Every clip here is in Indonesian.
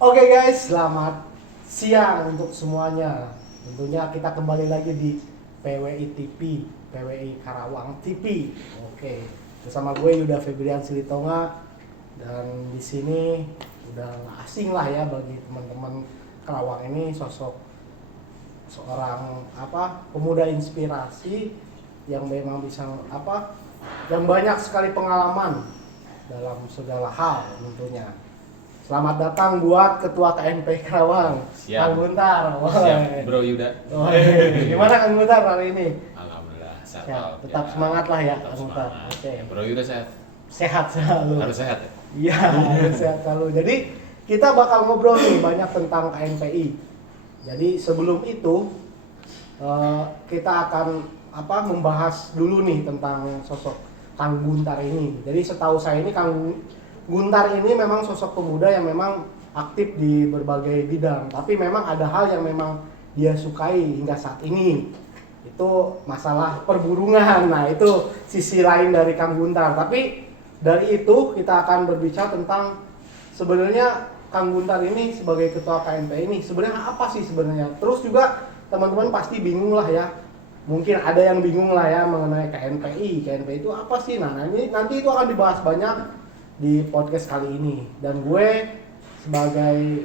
Oke guys, selamat siang untuk semuanya. Tentunya kita kembali lagi di PWI TV, PWI Karawang TV. Oke, bersama gue Yuda Febrian Silitonga, dan di sini udah nggak asing lah ya bagi teman-teman Karawang ini, sosok seorang pemuda inspirasi yang memang bisa yang banyak sekali pengalaman dalam segala hal tentunya. Selamat datang buat Ketua KNP Karawang, Siap. Kang Guntar. Siap, Bro Yuda. Gimana Kang Guntar hari ini? Alhamdulillah sehat. Sehat. Tetap semangat lah ya, Tetap Kang Guntar. semangat. Oke. Ya, Bro Yuda sehat. Sehat selalu. Harus sehat ya. Iya, harus sehat selalu. Jadi kita bakal ngobrol nih banyak tentang KNPI. Jadi sebelum itu kita akan membahas dulu nih tentang sosok Kang Guntar ini. Jadi setahu saya ini Kang Guntar ini memang sosok pemuda yang memang aktif di berbagai bidang, tapi memang ada hal yang memang dia sukai hingga saat ini. Itu masalah perburungan. Nah, itu sisi lain dari Kang Guntar. Tapi dari itu kita akan berbicara tentang sebenarnya Kang Guntar ini sebagai ketua KNP ini sebenarnya apa sih sebenarnya. Terus juga teman-teman pasti bingung lah ya. Mungkin ada yang bingung lah ya mengenai KNPI. KNPI itu apa sih? Nah, ini nanti itu akan dibahas banyak di podcast kali ini, dan gue sebagai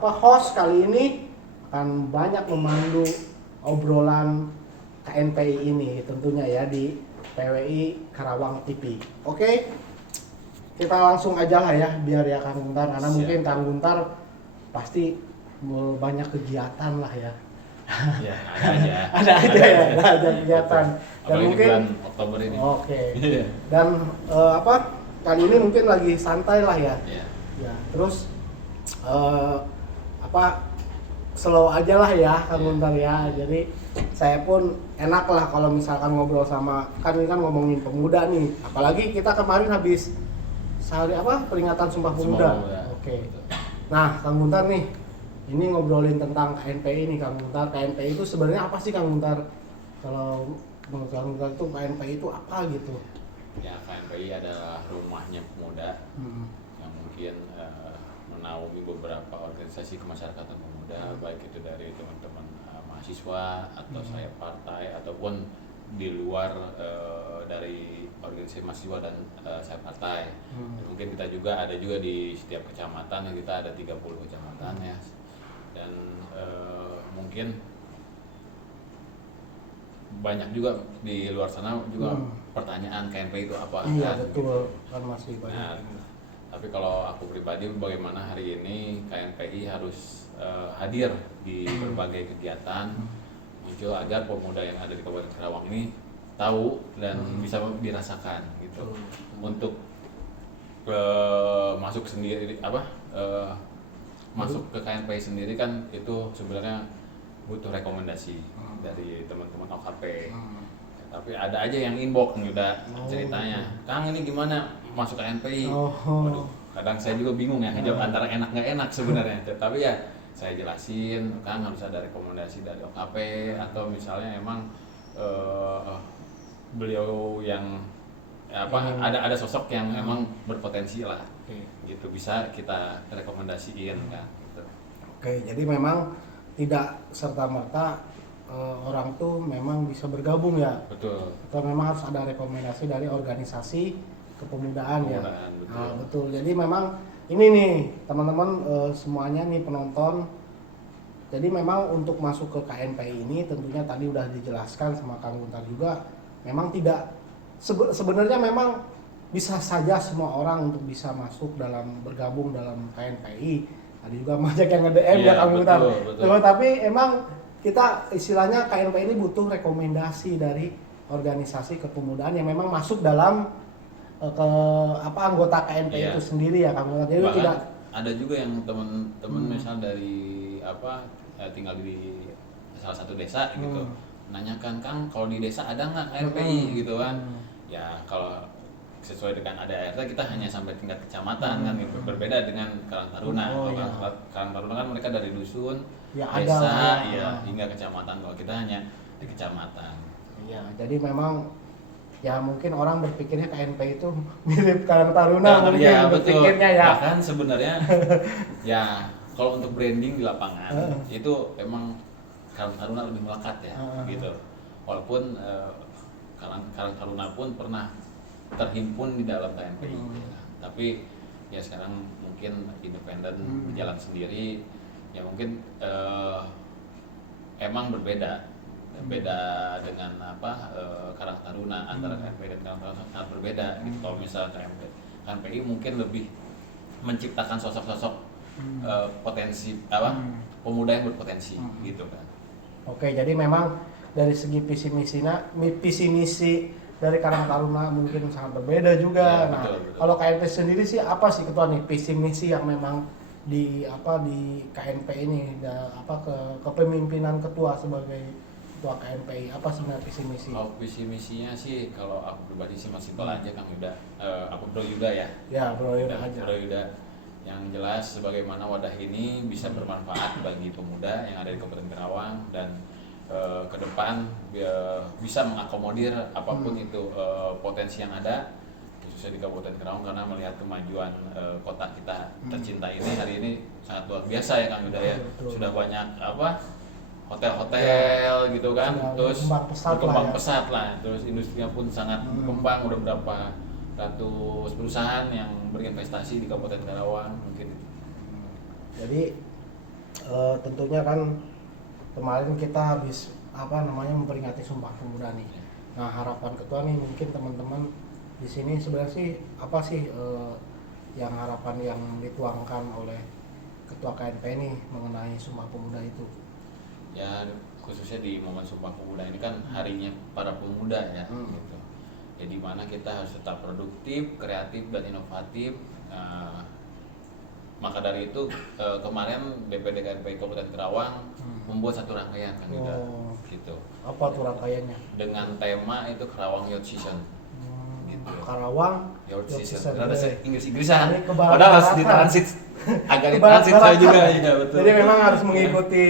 host kali ini akan banyak memandu obrolan KNPI ini tentunya ya di PWI Karawang TV. Oke, kita langsung aja lah ya biar ya Kang Guntar, karena Siap. mungkin Kang Guntar pasti banyak kegiatan lah ya. Ya, ada aja. ada kegiatan. Dan Apalagi mungkin bulan Oktober ini. Oke. Iya. Dan kali ini mungkin lagi santai lah ya. Iya. Ya, terus slow aja lah ya Kang Guntar ya. Jadi saya pun enak lah kalau misalkan ngobrol sama, kan ini kan ngomongin pemuda nih. Apalagi kita kemarin habis sehari peringatan Sumpah Pemuda. Oke. Nah, Kang Guntar nih, ini ngobrolin tentang KNPI nih Kang Guntar. KNPI itu sebenarnya apa sih Kang Guntar? Kalau menurut Kang Guntar itu KNPI itu apa gitu? Ya, KNPI adalah rumahnya pemuda yang mungkin menaungi beberapa organisasi kemasyarakatan pemuda, baik itu dari teman-teman mahasiswa atau saya partai ataupun di luar dari organisasi mahasiswa dan saya partai. Dan mungkin kita juga ada juga di setiap kecamatan, yang kita ada 30 kecamatan ya. Dan mungkin banyak juga di luar sana juga pertanyaan KNPI itu apa. Iya kan, betul, gitu. kan masih banyak. Nah, tapi kalau aku pribadi, bagaimana hari ini KNPI harus hadir di berbagai kegiatan muncul agar pemuda yang ada di Kabupaten Karawang ini tahu dan bisa dirasakan gitu. Untuk masuk sendiri masuk ke KNPI sendiri kan itu sebenarnya butuh rekomendasi dari teman-teman OKP. Tapi ada aja yang inbox nih udah ceritanya, Kang ini gimana masuk KNPI? Waduh, kadang saya juga bingung ya ngejawab antara enak nggak enak sebenarnya. Tapi ya saya jelasin, Kang harus ada rekomendasi dari OKP atau misalnya emang beliau yang ada sosok yang emang berpotensi lah, gitu bisa kita rekomendasiin kan. Gitu. Oke, jadi memang tidak serta-merta orang tuh memang bisa bergabung ya. Betul. Atau memang harus ada rekomendasi dari organisasi kepemudaan ya. Betul. Nah, betul. Jadi memang ini nih teman-teman semuanya nih penonton. Jadi memang untuk masuk ke KNPI ini tentunya tadi udah dijelaskan sama Kang Guntar juga, memang tidak sebenarnya memang bisa saja semua orang untuk bisa masuk bergabung dalam KNPI. Tadi juga banyak yang nge-DM ya Kang Guntar. Tapi emang kita istilahnya KNPI ini butuh rekomendasi dari organisasi kepemudaan yang memang masuk dalam anggota KNPI itu sendiri ya Kang Guntar. Jadi tidak ada juga yang teman-teman misal dari tinggal di salah satu desa gitu, nanyakan, Kang kalau di desa ada nggak KNPI gitu kan. Ya kalau sesuai dengan ADART kita hanya sampai tingkat kecamatan kan gitu. Berbeda dengan Karang Taruna. Karang Taruna kan mereka dari dusun, ya, desa, hingga kecamatan. Kalau kita hanya di kecamatan. Iya, jadi memang ya mungkin orang berpikirnya KNP itu mirip Karang Taruna Nah, mungkin ya, betul. berpikirnya ya. Bahkan sebenarnya ya kalau untuk branding di lapangan itu emang Karang Taruna lebih melekat ya, gitu. Walaupun Karang Taruna pun pernah terhimpun di dalam KNPI, ya. Tapi ya sekarang mungkin independen berjalan sendiri, ya mungkin emang berbeda dengan Karang Taruna, antara KNPI dan Karang Taruna sangat berbeda gitu. Kalau misalnya KNPI mungkin lebih menciptakan sosok-sosok potensi pemuda yang berpotensi gitu kan. Oke, jadi memang dari segi visi misi dari Karang Taruna mungkin sangat berbeda juga. Ya, Nah, betul. kalau KNP sendiri sih apa sih ketua nih visi misi yang memang di KNP ini kepemimpinan ketua sebagai ketua KNPI, apa sebenarnya visi misi? Kalau visi misinya sih kalau aku pribadi sih masih simpel aja Kang Yuda. Aku Bro Yuda ya. Ya, Bro Yuda aja. Bro Yuda. Yang jelas sebagaimana wadah ini bisa bermanfaat bagi pemuda yang ada di Kabupaten Karawang dan ke depan bisa mengakomodir apapun itu potensi yang ada khususnya di Kabupaten Karawang, karena melihat kemajuan kota kita tercinta ini hari ini sangat luar biasa ya Kang Yuda ya. Sudah banyak hotel-hotel gitu kan, terus berkembang pesat lah, terus industrinya pun sangat berkembang, udah berapa ratus perusahaan yang berinvestasi di Kabupaten Karawang mungkin. Jadi tentunya kan kemarin kita habis memperingati Sumpah Pemuda nih. Nah, harapan ketua nih mungkin teman-teman di sini sebenarnya sih apa sih yang harapan yang dituangkan oleh ketua KNP ini mengenai Sumpah Pemuda itu? Ya khususnya di momen Sumpah Pemuda ini kan harinya para pemuda ya gitu. Ya di mana kita harus tetap produktif, kreatif dan inovatif. Maka dari itu kemarin BPD KNPI Kabupaten Karawang membuat satu rangkaian kan gitu. Apa tuh rangkaiannya? Dengan tema itu Karawang Youth Season. Gitu. Karawang Youth Season. Ada Inggris-Inggrisan. Ini ke barat Padahal harus baratan. ditransit. Agak Ke barat ditransit saya juga baratan. ya betul. Jadi memang harus mengikuti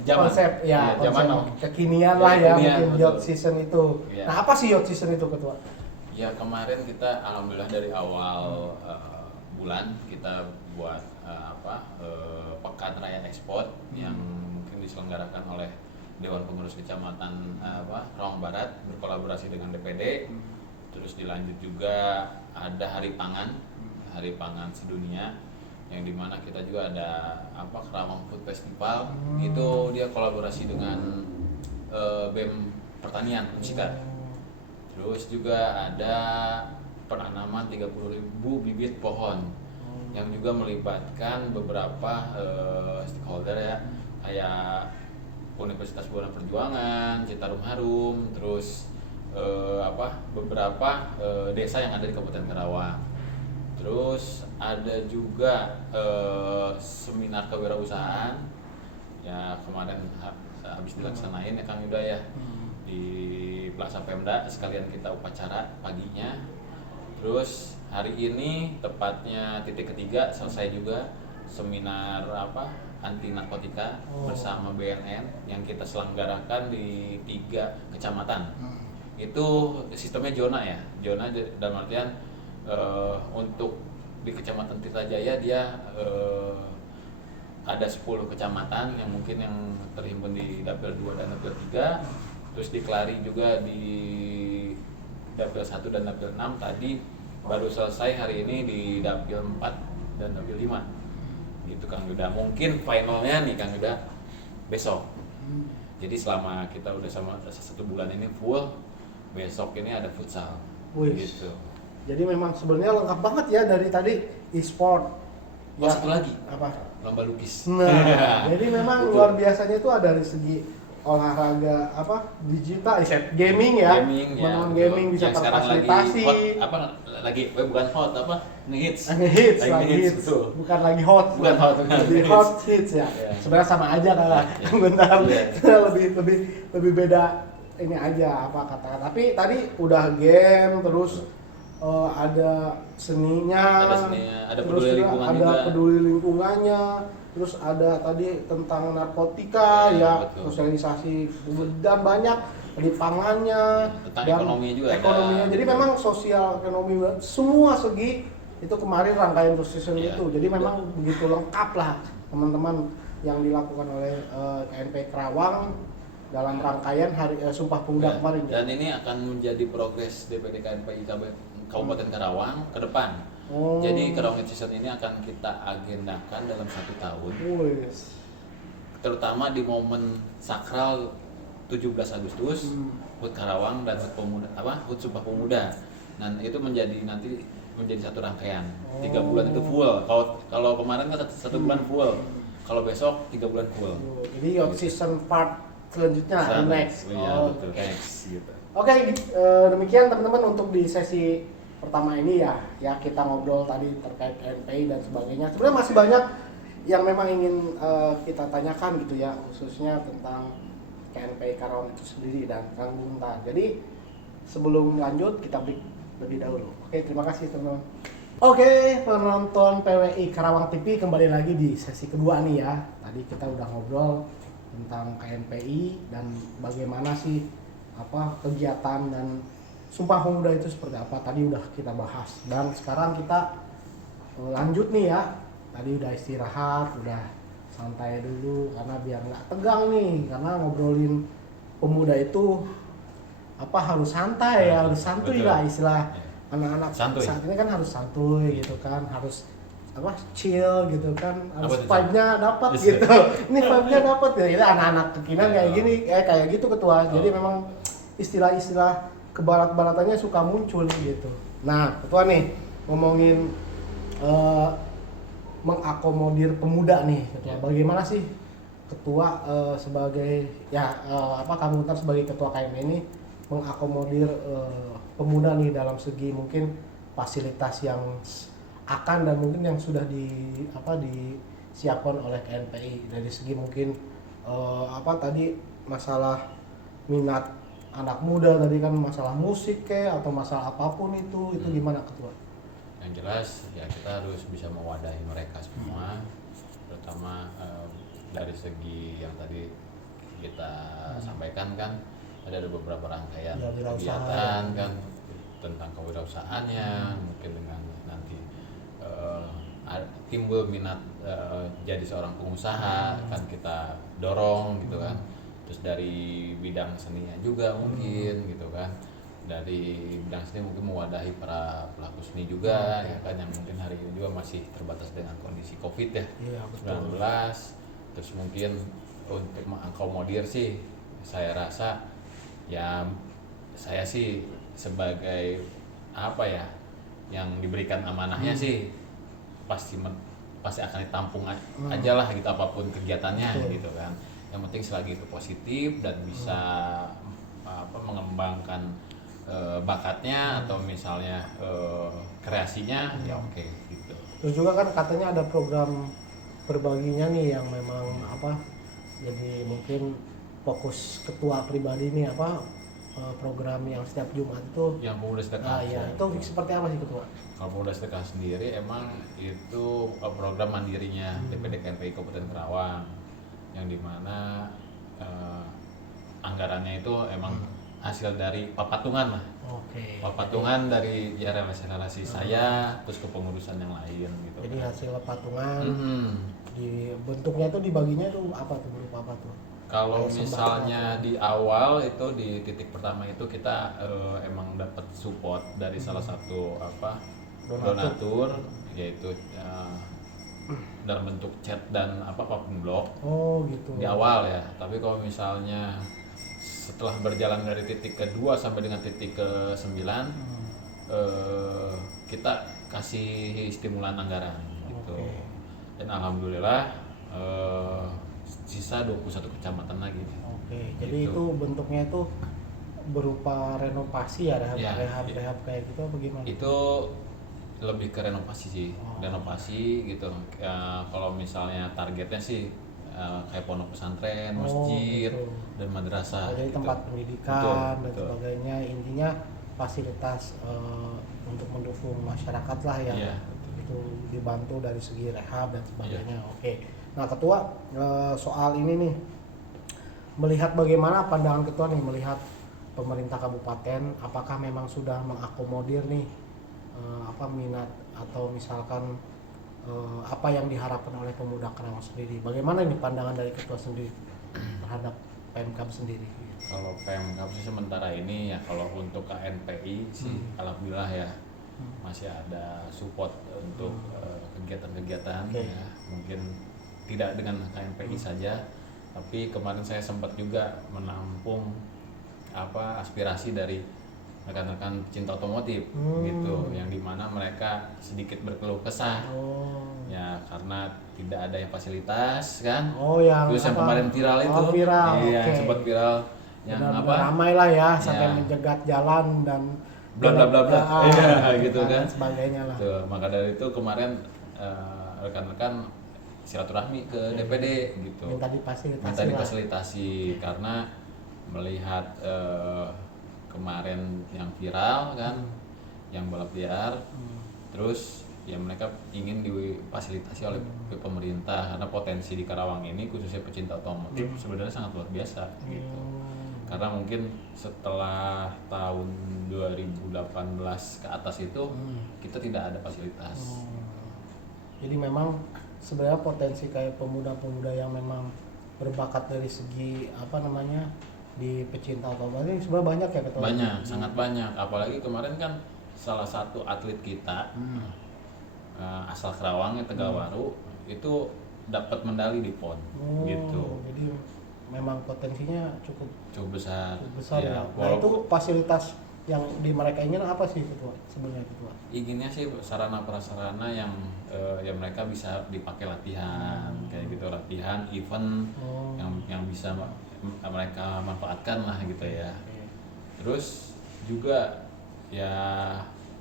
Zaman. konsep Iya, konsep zaman now. kekinian Ya, lah ya, kekinian, mungkin betul. Youth Season itu. Ya. Nah, apa sih Youth Season itu ketua? Ya kemarin kita alhamdulillah dari awal bulan kita buat Pekan Raya Ekspor yang mungkin diselenggarakan oleh Dewan Pengurus Kecamatan Karawang Barat berkolaborasi dengan DPD. Terus dilanjut juga ada Hari Pangan Sedunia, yang dimana kita juga ada Karawang Food Festival. Itu dia kolaborasi dengan BEM Pertanian Unsikat. Terus juga ada penanaman 30.000 bibit pohon yang juga melibatkan beberapa stakeholder ya, kayak Universitas Buana Perjuangan, Citarum Harum, terus beberapa desa yang ada di Kabupaten Karawang. Terus ada juga seminar kewirausahaan ya kemarin habis dilaksanain ya Kang Yuda ya di Plaza Pemda, sekalian kita upacara paginya. Terus hari ini tepatnya titik ketiga selesai juga seminar anti narkotika bersama BNN yang kita selenggarakan di 3 kecamatan. Itu sistemnya zona ya, zona dalam artian untuk di Kecamatan Tirtajaya dia ada 10 kecamatan yang mungkin yang terhimpun di Dapil 2 dan Dapil 3. Terus di Kelari juga di Dapil 1 dan Dapil 6 tadi baru selesai hari ini di Dapil 4 dan Dapil 5. Gitu Kang Yuda. Mungkin finalnya nih Kang Yuda besok. Jadi selama kita udah sama 1 bulan ini full, besok ini ada futsal. Gitu. Jadi memang sebenarnya lengkap banget ya dari tadi e-sport. Oh, satu lagi. Apa? Lomba lukis. Nah, jadi memang luar biasanya itu ada dari segi olahraga digital, gaming ya. Teman-teman gaming bisa yang sekarang terfasilitasi. Lagi hot, bukan hot ngehits. Ngehits. Betul. Bukan lagi hot. Bukan hot, lebih hot hits ya. Yeah. Sebenarnya sama aja kan. Bentar. Lebih beda ini aja kata. Tapi tadi udah game terus ada seninya, ada terus peduli lingkungan juga. peduli lingkungannya, terus ada tadi tentang narkotika ya, betul. sosialisasi dan banyak pangannya, Tentang dan ekonominya juga ada. ekonominya. Jadi memang sosial ekonomi semua segi itu kemarin rangkaian season Iya. itu. Jadi memang begitu lengkap lah teman-teman yang dilakukan oleh KNP Karawang dalam rangkaian hari Sumpah Pemuda Ya, kemarin. dan ini akan menjadi progres DPD KNPI Kabupaten Karawang ke depan. Oh. Jadi Karawang Season ini akan kita agendakan dalam 1 tahun, Wes. terutama di momen sakral 17 Agustus, Hmm. HUT Karawang dan HUT Pemuda, HUT Sumpah Pemuda. Dan itu nanti menjadi satu rangkaian. 3 bulan itu full. Kalau kemarin kan satu bulan full. Kalau besok 3 bulan full. Jadi youth season part selanjutnya next. Iya, betul, Oke. next gitu. Oke, demikian teman-teman untuk di sesi pertama ini ya kita ngobrol tadi terkait NPI dan sebagainya. Sebenarnya masih banyak yang memang ingin kita tanyakan gitu ya, khususnya tentang KNPI Karawang itu sendiri dan Kang Bunta. Jadi sebelum lanjut kita break lebih dahulu. Oke, terima kasih teman-teman. Oke, penonton PWI Karawang TV, kembali lagi di sesi kedua nih ya. Tadi kita udah ngobrol tentang KNPI dan bagaimana sih kegiatan dan Sumpah Pemuda itu seperti apa, tadi udah kita bahas. Dan sekarang kita lanjut nih ya. Tadi udah istirahat, udah santai dulu karena biar nggak tegang nih, karena ngobrolin pemuda itu harus santai ya, harus santuy Betul. lah istilah anak-anak Santuy. saat ini kan harus santuy gitu kan, harus chill gitu kan, harus Apa tuh, vibe-nya dapat Yes, gitu. Ini vibe-nya dapat ya. Ini anak-anak kekinian kayak Oh. gini, kayak gitu ketua. Jadi Oh. memang istilah-istilah kebarat-baratannya suka muncul gitu. Nah, ketua nih ngomongin mengakomodir pemuda nih, ketua. Ya. Bagaimana sih ketua sebagai kamu ntar sebagai ketua KM ini mengakomodir pemuda nih dalam segi mungkin fasilitas yang akan dan mungkin yang sudah disiapkan oleh KNPI dari segi mungkin tadi masalah minat anak muda, tadi kan masalah musik atau masalah apapun itu gimana ketua? Yang jelas ya kita harus bisa mewadahi mereka semua, terutama dari segi yang tadi kita sampaikan kan ada beberapa rangkaian Ya, wirausaha. kegiatan kan tentang kewirausahaannya, mungkin dengan nanti timbul minat jadi seorang pengusaha kan kita dorong gitu kan. Terus dari bidang seninya juga mungkin gitu kan, dari bidang seni mungkin mewadahi para pelaku seni juga ya kan, yang mungkin hari ini juga masih terbatas dengan kondisi COVID ya, Iya, betul. 19. Terus mungkin untuk mengakomodir sih saya rasa ya saya sih sebagai yang diberikan amanahnya sih pasti akan ditampung aja lah gitu apapun kegiatannya. Betul. Gitu kan. Yang penting selagi itu positif dan bisa mengembangkan bakatnya atau misalnya kreasinya ya oke gitu. Terus juga kan katanya ada program berbaginya nih yang memang jadi mungkin fokus ketua pribadi nih program yang setiap Jumat itu. Yang pemuda sedekah. Itu seperti apa sih ketua? Kalau pemuda sedekah sendiri emang itu program mandirinya DPD KNPI Kabupaten Karawang, yang dimana anggarannya itu emang hasil dari papatungan lah. Oke. Papatungan dari relasi saya terus ke pengurusan yang lain gitu. Jadi hasil patungan Mhm. di bentuknya itu dibaginya tuh berupa apa tuh? Kalau Kayak misalnya di awal itu di titik pertama itu kita emang dapat support dari salah satu donatur, yaitu dalam bentuk chat dan apapun blog Oh gitu. di awal ya. Tapi kalau misalnya setelah berjalan dari titik kedua sampai dengan titik ke-9 kita kasih stimulan anggaran gitu. Oke. Dan alhamdulillah sisa 21 kecamatan lagi. Oke, jadi Gitu. itu bentuknya itu berupa renovasi ya, Ya, rehab kayak gitu apa gimana? Itu lebih ke renovasi sih, renovasi gitu. Kalau misalnya targetnya sih kayak pondok pesantren, masjid, gitu. dan madrasah. Jadi gitu. tempat pendidikan Betul, dan betul. sebagainya, intinya fasilitas untuk mendukung masyarakat lah yang Iya, itu dibantu dari segi rehab dan sebagainya. Oke, nah ketua soal ini nih, melihat bagaimana pandangan ketua nih melihat pemerintah kabupaten apakah memang sudah mengakomodir nih minat atau misalkan apa yang diharapkan oleh pemuda Karawang sendiri. Bagaimana ini pandangan dari ketua sendiri terhadap Pemkab sendiri? Kalau Pemkab sih sementara ini ya, kalau untuk KNPI sih alhamdulillah ya masih ada support untuk kegiatan-kegiatan ya. Mungkin tidak dengan KNPI saja, tapi kemarin saya sempat juga menampung aspirasi dari rekan-rekan cinta otomotif gitu, yang dimana mereka sedikit berkeluh kesah ya karena tidak ada yang fasilitas kan. Terus yang kemarin viral itu iya, okay. sempat viral yang ramai lah ya sampai menjegat jalan dan bla bla bla bla gitu kan sebagainya lah. Tuh, maka dari itu kemarin rekan-rekan silaturahmi ke DPD gitu, minta difasilitasi karena melihat kemarin yang viral kan, yang balap liar, terus ya mereka ingin difasilitasi oleh pemerintah karena potensi di Karawang ini khususnya pecinta otomotif sebenarnya sangat luar biasa gitu. Karena mungkin setelah tahun 2018 ke atas itu kita tidak ada fasilitas. Jadi memang sebenarnya potensi kayak pemuda-pemuda yang memang berbakat dari segi di pecinta otomotif sebenarnya banyak ya ketua. Banyak, sangat banyak. Apalagi kemarin kan salah satu atlet kita asal Karawang Tegalwaru itu dapat medali di PON gitu. Jadi memang potensinya cukup besar ya. Nah itu fasilitas yang di mereka ingin apa sih ketua sebenarnya ketua? Inginnya sih sarana prasarana yang mereka bisa dipakai latihan kayak gitu, latihan event yang bisa mereka manfaatkan lah gitu ya. Terus juga ya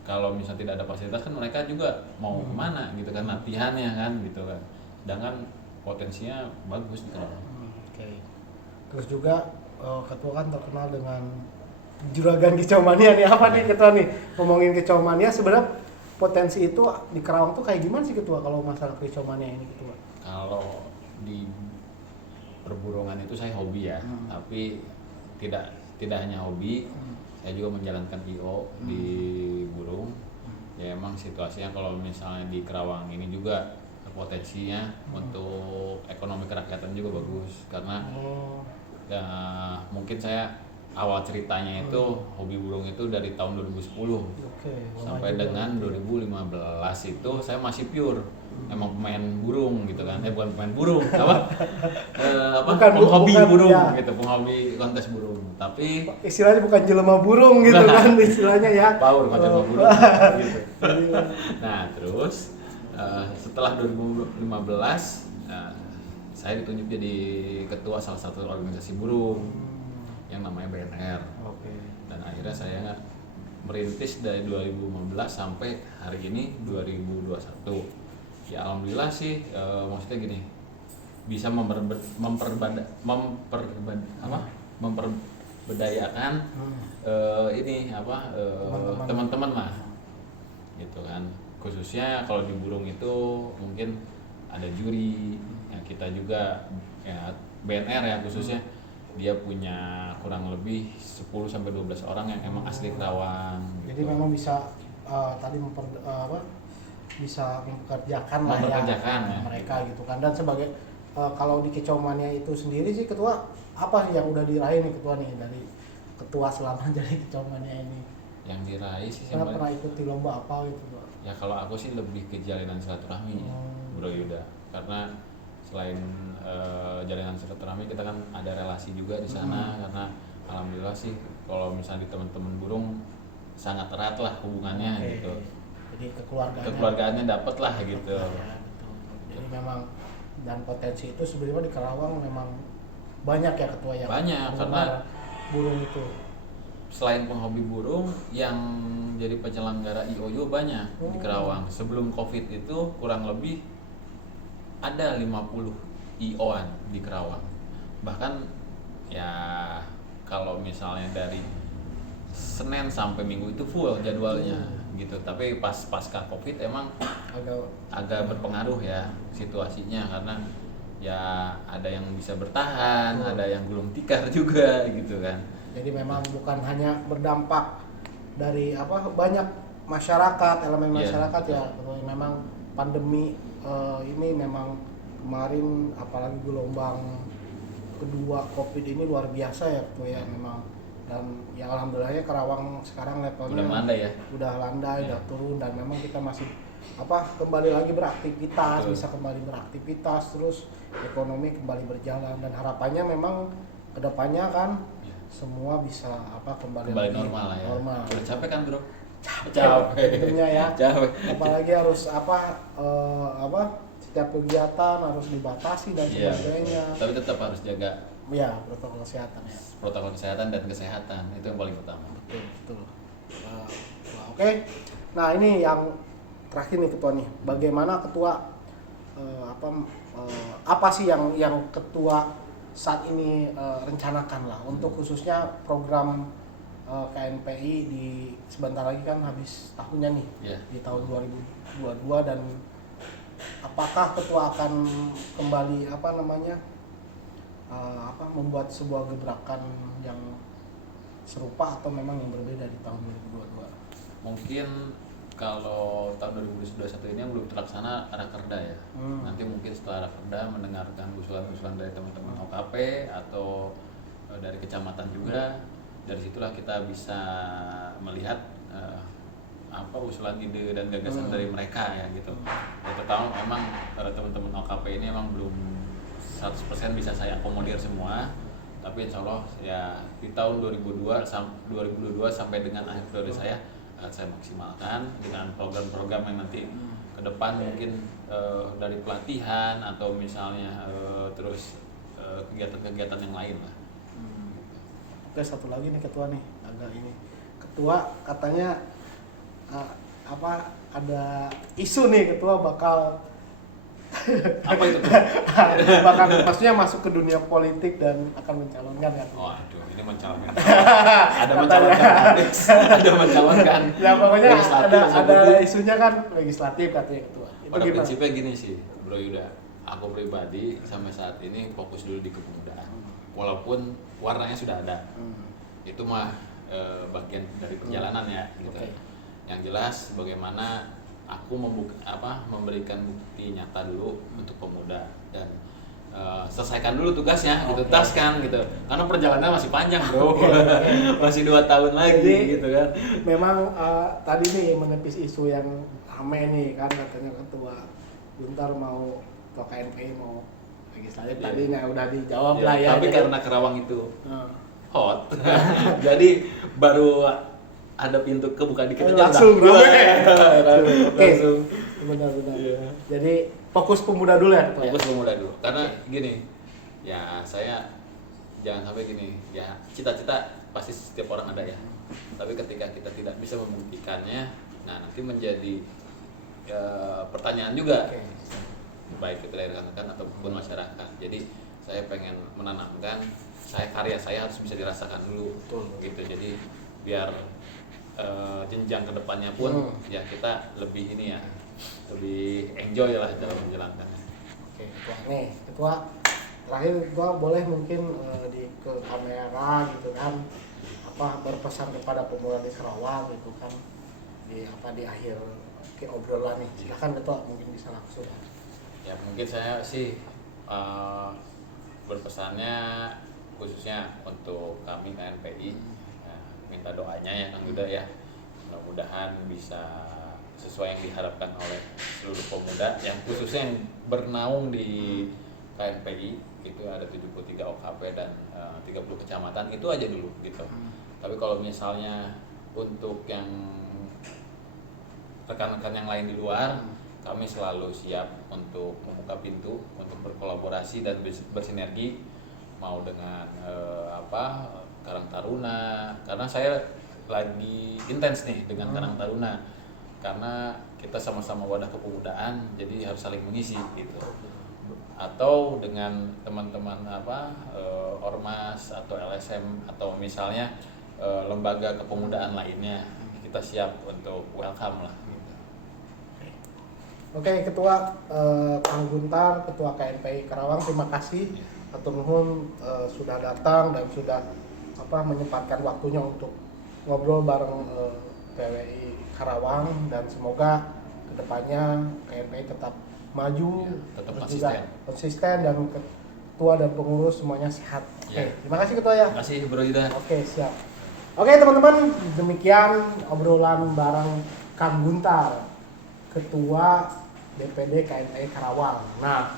kalau misalnya tidak ada fasilitas kan mereka juga mau kemana gitu kan latihannya kan gitu kan. Sedangkan potensinya bagus gitu. Terus juga ketua kan terkenal dengan juragan Kicau Mania nih, apa nih ketua nih ngomongin Kicau Mania, sebenarnya potensi itu di Karawang tuh kayak gimana sih ketua kalau masalah Kicau Mania ini ketua? Kalau di perburungan itu saya hobi ya, tapi tidak hanya hobi, saya juga menjalankan IO di burung. Ya emang situasinya kalau misalnya di Karawang ini juga potensinya untuk ekonomi kerakyatan juga bagus karena ya mungkin saya awal ceritanya itu hobi burung itu dari tahun 2010 sampai dengan 2015 itu saya masih pure emang pemain burung gitu kan, bukan pemain burung penghobi burung ya. Gitu, penghobi kontes burung, tapi istilahnya bukan jelema burung gitu kan istilahnya ya, power jelema burung gitu. Nah terus setelah 2015 saya ditunjuk jadi ketua salah satu organisasi burung yang namanya BNR. Dan akhirnya saya merintis dari 2015 sampai hari ini 2021. Ya alhamdulillah sih, maksudnya gini, bisa memperberdayakan teman-teman lah, gitu kan. Khususnya kalau di burung itu mungkin ada juri, ya kita juga ya BNR ya khususnya dia punya kurang lebih 10-12 orang yang emang asli Karawang. Jadi gitu. Memang bisa bisa mempekerjakan ya mereka gitu kan. Dan sebagai kalau di Kicau Mania itu sendiri sih ketua, apa yang udah diraih nih ketua nih dari ketua selama jadi Kicau Mania ini? Yang diraih sih pernah ikuti lomba apa gitu Pak? Ya kalau aku sih lebih ke jalinan silaturahmi Bro Yuda, karena selain jalinan silaturahmi kita kan ada relasi juga di sana karena alhamdulillah sih kalau misalnya di teman-teman burung sangat erat lah hubungannya gitu. Jadi kekeluargaannya dapat lah gitu. Ya, betul. Jadi memang dan potensi itu sebenarnya di Karawang memang banyak ya ketua yang banyak karena burung itu. Selain penghobi burung yang jadi penyelenggara IO juga banyak di Karawang. Sebelum Covid itu kurang lebih ada 50 IO-an di Karawang. Bahkan ya kalau misalnya dari Senin sampai Minggu itu full jadwalnya gitu. Tapi pasca Covid emang agak berpengaruh ya situasinya karena ya ada yang bisa bertahan, ada yang gulung tikar juga gitu kan. Jadi memang bukan hanya berdampak dari banyak masyarakat, elemen Iya, masyarakat betul. ya. Memang pandemi ini memang kemarin apalagi gelombang kedua COVID ini luar biasa ya tuh ya memang. Dan ya alhamdulillahnya Karawang sekarang levelnya Udah melandai ya. udah landai, Ya. udah turun, dan memang kita masih kembali lagi beraktivitas, Betul. bisa kembali beraktivitas, terus ekonomi kembali berjalan, dan harapannya memang kedepannya kan Ya. semua bisa kembali Kembali lagi normal lah ya. normal. Udah capek kan bro? Capek tentunya ya. Capek. Apalagi harus setiap kegiatan harus dibatasi dan Iya. sebagainya. Tapi tetap harus jaga Ya, protokol kesehatan ya. protokol kesehatan dan kesehatan, itu yang paling utama. Betul, betul. Oke. Nah, ini yang terakhir nih ketua nih. Bagaimana ketua apa sih yang ketua saat ini rencanakan lah untuk khususnya program KNPI di sebentar lagi kan habis tahunnya nih, Iya. di tahun 2022, dan apakah ketua akan kembali membuat sebuah gebrakan yang serupa atau memang yang berbeda di tahun 2022? Mungkin kalau tahun 2021 ini yang belum terlaksana rakerda ya. Nanti mungkin setelah rakerda mendengarkan usulan-usulan dari teman-teman OKP atau dari kecamatan juga. Dari situlah kita bisa melihat apa usulan ide dan gagasan dari mereka ya gitu. Ya, terutama memang teman-teman OKP ini memang belum 100% bisa saya akomodir semua, tapi insya Allah ya di tahun 2022 sampai dengan akhir periode saya akan saya maksimalkan dengan program-program yang nanti ke depan mungkin dari pelatihan atau misalnya terus kegiatan-kegiatan yang lain lah. Oke, satu lagi nih ketua nih, agak ini. Ketua katanya ada isu nih ketua bakal Apa itu? bahkan maksudnya masuk ke dunia politik dan akan mencalonkan kan? Waduh, ini mencalonkan. Ada mencalonkan Anies, ada mencalonkan. Ya pokoknya legislatif, ada eksekutif. isunya kan legislatif katanya ketua. Itu Pada gimana? prinsipnya gini sih, Bro Yuda. Aku pribadi sampai saat ini fokus dulu di kepemudaan. Walaupun warnanya sudah ada. Itu mah bagian dari perjalanan ya gitu. Oke. Yang jelas bagaimana aku memberikan bukti nyata dulu untuk pemuda dan selesaikan dulu tugasnya gitu, taskan gitu, karena perjalanannya masih panjang bro. Masih 2 tahun lagi. Jadi, gitu kan. Memang tadi nih menepis isu yang rame nih kan, katanya ketua Guntar mau ketua KNPI mau legislatif, Iya. tadinya udah dijawab Ya, lah ya. tapi Jadi- karena Kerawang itu Nah, hot, jadi baru ada pintu kebuka dikit aja langsung udah. rame. Oke. Langsung. benar-benar. Iya. Jadi fokus pemuda dulu ya ketua. Fokus pemuda dulu, karena gini ya, saya jangan sampai gini ya, cita-cita pasti setiap orang ada ya, tapi ketika kita tidak bisa membuktikannya, nah nanti menjadi pertanyaan juga. Oke. Baik itu dari rekan-rekan ataupun masyarakat. Jadi saya pengen menanamkan karya saya harus bisa dirasakan dulu. Betul. Gitu. Jadi biar jenjang kedepannya pun ya kita lebih ini ya, lebih enjoy lah dalam menjalankannya. Oke, ketua. Nih, ketua terakhir ketua boleh mungkin ke kamera gitu kan, berpesan kepada pemuda di Sarawak gitu kan, di akhir obrolan nih. Silakan ketua, mungkin bisa langsung. Ya mungkin saya sih berpesannya khususnya untuk kami KNPI, minta doanya ya Kang Yuda ya, mudah-mudahan bisa sesuai yang diharapkan oleh seluruh pemuda yang khususnya yang bernaung di KNPI. Itu ada 73 OKP dan 30 kecamatan, itu aja dulu gitu. Tapi kalau misalnya untuk yang rekan-rekan yang lain di luar, kami selalu siap untuk membuka pintu untuk berkolaborasi dan bersinergi, mau dengan Karang Taruna, karena saya lagi intens nih dengan Karang Taruna, karena kita sama-sama wadah kepemudaan, jadi harus saling mengisi gitu. Atau dengan teman-teman ormas atau LSM atau misalnya lembaga kepemudaan lainnya, kita siap untuk welcome lah. Oke, ketua Kang Guntar, ketua KNPI Karawang, terima kasih. Atur nuhun sudah datang dan sudah menyempatkan waktunya untuk ngobrol bareng PWI Karawang, dan semoga kedepannya KMPI tetap maju, Ya, tetap terus juga konsisten dan ketua dan pengurus semuanya sehat. Ya. Terima kasih ketua ya. Terima kasih Bro Yuda. Oke, siap. Oke teman-teman, demikian obrolan bareng Kang Guntar, ketua DPD KMPI Karawang. Nah,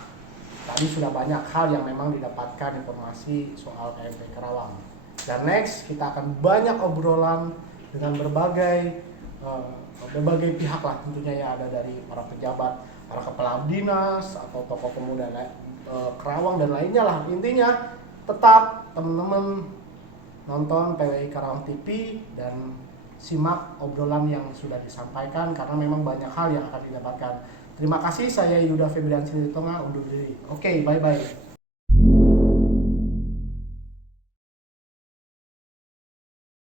tadi sudah banyak hal yang memang didapatkan informasi soal KMPI Karawang. Dan next kita akan banyak obrolan dengan berbagai pihak lah tentunya ya, ada dari para pejabat, para kepala dinas atau tokoh pemuda Karawang dan lainnya lah. Intinya tetap teman-teman nonton PWI Karawang TV dan simak obrolan yang sudah disampaikan karena memang banyak hal yang akan didapatkan. Terima kasih, saya Yuda Febrian Silitonga undur diri. Oke, bye-bye.